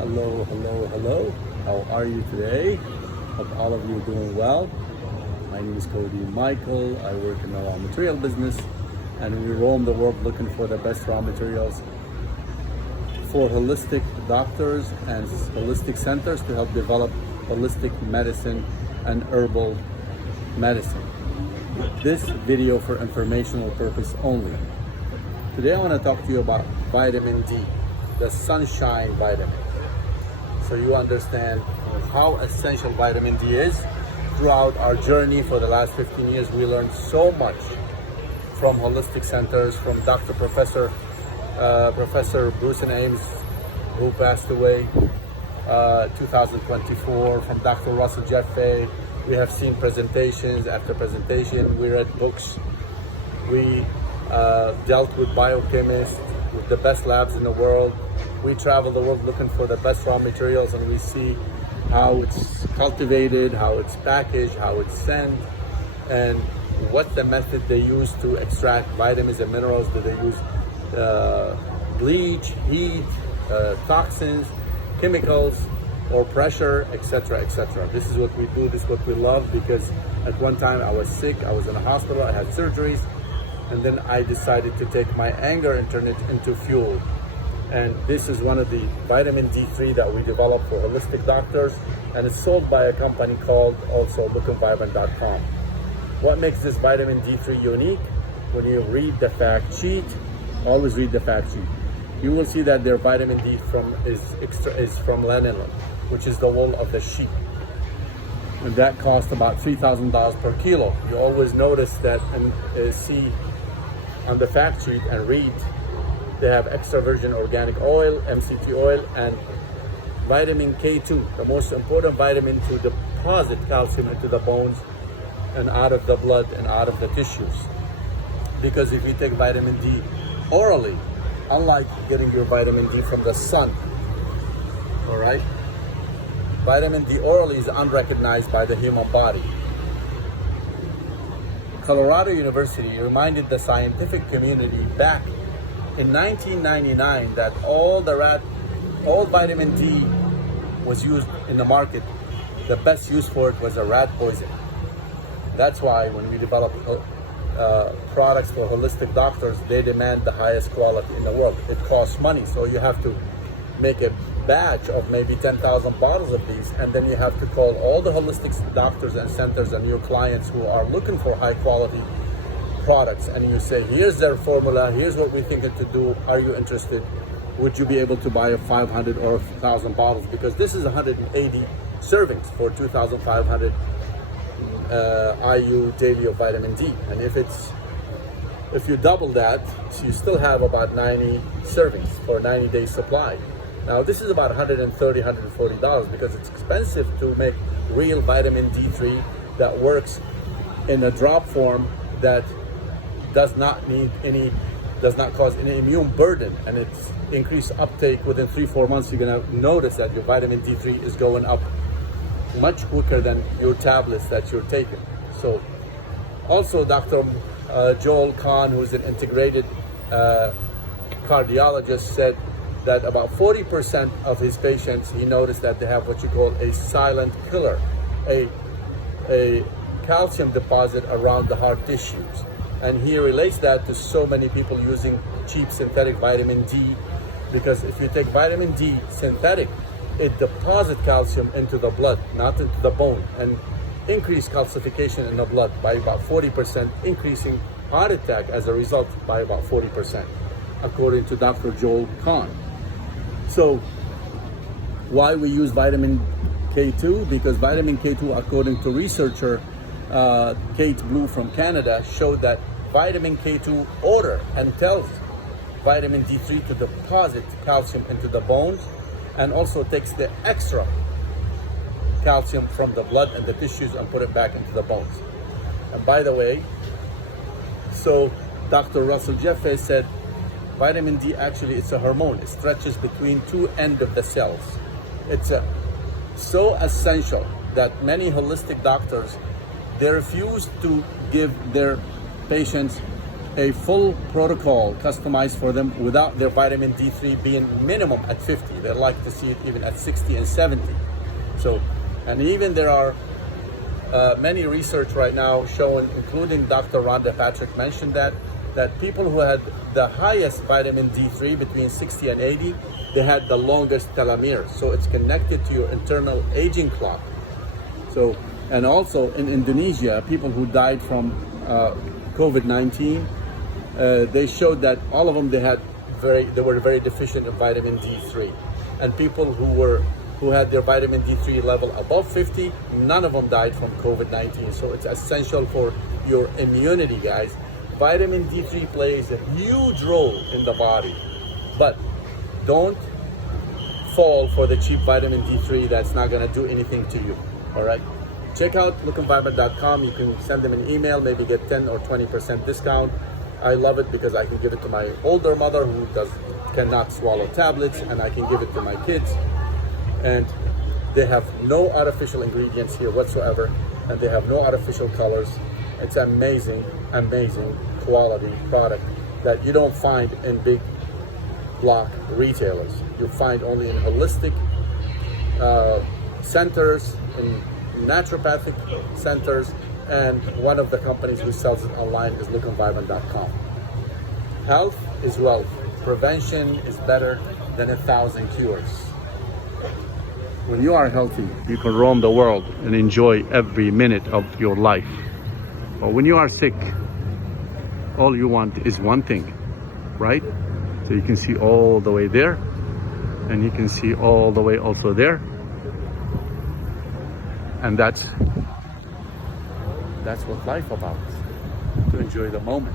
Hello, hello, hello. How are you today? Hope all of you are doing well. My name is Cody Michael. I work in the raw material business and we roam the world looking for the best raw materials for holistic doctors and holistic centers to help develop holistic medicine and herbal medicine. This video for informational purpose only. Today I want to talk to you about vitamin D, the sunshine vitamin. So you understand how essential vitamin D is. Throughout our journey for the last 15 years, we learned so much from holistic centers, from Professor Bruce and Ames, who passed away 2024, from Dr. Russell Jeffrey. We have seen presentations after presentation. We read books. We dealt with biochemists, with the best labs in the world. We travel the world looking for the best raw materials, and we see how it's cultivated, how it's packaged, how it's sent, and what the method they use to extract vitamins and minerals. Do they use bleach, heat, toxins, chemicals, or pressure, etc., etc. This is what we do, this is what we love, because at one time I was sick, I was in a hospital, I had surgeries, and then I decided to take my anger and turn it into fuel. And this is one of the vitamin D3 that we developed for holistic doctors, and it's sold by a company called also lookandvibrant.com. What makes this vitamin D3 unique? When you read the fact sheet, always read the fact sheet. You will see that their vitamin D is from lanolin, which is the wool of the sheep. And that costs about $3,000 per kilo. You always notice that and see on the fact sheet and read, they have extra virgin organic oil, MCT oil, and vitamin K2, the most important vitamin to deposit calcium into the bones and out of the blood and out of the tissues. Because if you take vitamin D orally, unlike getting your vitamin D from the sun, all right, vitamin D orally is unrecognized by the human body. Colorado University reminded the scientific community back in 1999 that all vitamin D was used in the market. The best use for it was a rat poison. That's why when we develop products for holistic doctors, they demand the highest quality in the world. It costs money, so you have to make a batch of maybe 10,000 bottles of these, and then you have to call all the holistic doctors and centers and your clients who are looking for high quality products, and you say, here's their formula, here's what we think it to do, are you interested? Would you be able to buy a 500 or 1,000 bottles? Because this is 180 servings for 2,500 IU daily of vitamin D, and if you double that, so you still have about 90 servings for a 90-day supply. Now this is about $130, $140 because it's expensive to make real vitamin D3 that works in a drop form that does not cause any immune burden, and it's increased uptake within 3-4 months. You're gonna notice that your vitamin D3 is going up much quicker than your tablets that you're taking. So also Dr. Joel Kahn, who's an integrated cardiologist, said that about 40% of his patients, he noticed that they have what you call a silent killer, a calcium deposit around the heart tissues. And he relates that to so many people using cheap synthetic vitamin D, because if you take vitamin D synthetic, it deposits calcium into the blood, not into the bone, and increase calcification in the blood by about 40%, increasing heart attack as a result by about 40%, according to Dr. Joel Kahn. So why we use vitamin K2? Because vitamin K2, according to researcher Kate Blue from Canada, showed that vitamin K2 order and tells vitamin D3 to deposit calcium into the bones, and also takes the extra calcium from the blood and the tissues and put it back into the bones. And by the way, so Dr. Russell Jeffrey said vitamin D actually it's a hormone. It stretches between two ends of the cells. It's so essential that many holistic doctors, they refuse to give their patients a full protocol customized for them without their vitamin D3 being minimum at 50. They like to see it even at 60 and 70. So, and even there are many research right now showing, including Dr. Rhonda Patrick mentioned that people who had the highest vitamin D3 between 60 and 80, they had the longest telomeres. So it's connected to your internal aging clock. So, and also in Indonesia, people who died from COVID-19, they showed that all of them, they were very deficient in vitamin D3. And people who had their vitamin D3 level above 50, none of them died from COVID-19. So it's essential for your immunity, guys. Vitamin D3 plays a huge role in the body, but don't fall for the cheap vitamin D3 that's not gonna do anything to you, all right? Check out lookenvibrant.com. You can send them an email, maybe get 10 or 20% discount. I love it because I can give it to my older mother who cannot swallow tablets, and I can give it to my kids. And they have no artificial ingredients here whatsoever, and they have no artificial colors. It's amazing, amazing quality product that you don't find in big block retailers. You find only in holistic centers, in naturopathic centers, and one of the companies who sells it online is lookenvibrant.com. Health is wealth. Prevention is better than 1,000 cures. When you are healthy, you can roam the world and enjoy every minute of your life. But when you are sick, all you want is one thing, right? So you can see all the way there, and you can see all the way also there. And that's what life about, to enjoy the moment.